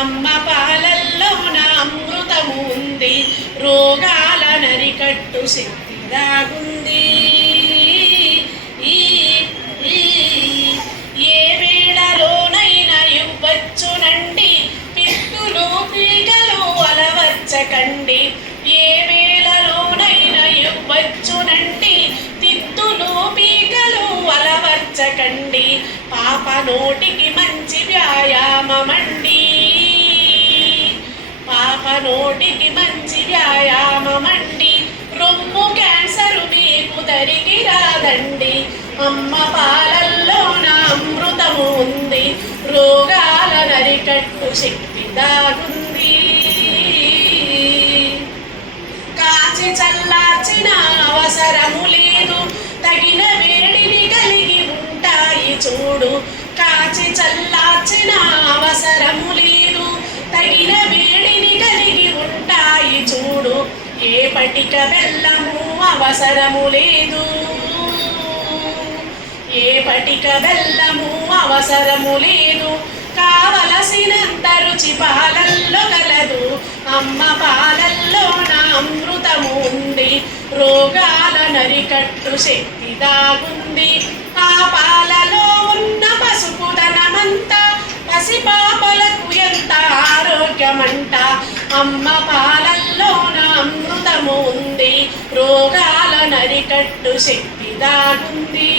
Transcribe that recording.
అమ్మ పాలల్లోన అమృతము ఉంది, రోగాల నరికట్టు శక్తి దాగుంది. ఏ వేళలోనైనా ఇవ్వచ్చునండి పిత్తులు పీటలు అలవర్చకండి. ఏ వేళలోనైనా ఇవ్వచ్చునండి తిత్తులు పీటలు అలవర్చకండి. పాప నోటికి మంచి వ్యాయామమండి, పాప నోటికి మంచి వ్యాయామమండి. రొమ్ము క్యాన్సరు మీకు దరికి రాదండి. అమ్మ పాలల్లోన అమృతము ఉంది, రోగాల నరికట్టు శక్తి దాగుంది. కాచి చల్లార్చిన అవసరము లేదు, తగిన వేడిని కలిగి ఉంటాయి చూడు. కాచి చల్లార్చిన అవసరము లేదు, తగిన వేడిని కలిగి ఉంటాయి చూడు. ఏ పటిక బెల్లము అవసరము లేదు, ఏ పటిక బెల్లము అవసరము లేదు. కావలసినంత రుచి పాలల్లో కలదు, అమ్మ పాలల్లోన అమృతము ఉంది, రోగాల నరికట్టు శక్తి దాగుంది. ఆ పాలలో ఉన్న పసుపుదనమంతా పసిపాపలకు ఎంత ఆరోగ్యమంట. అమ్మ పాలల్లోన అమృతము ఉంది, రోగాల నరికట్టు శక్తి దాగుంది.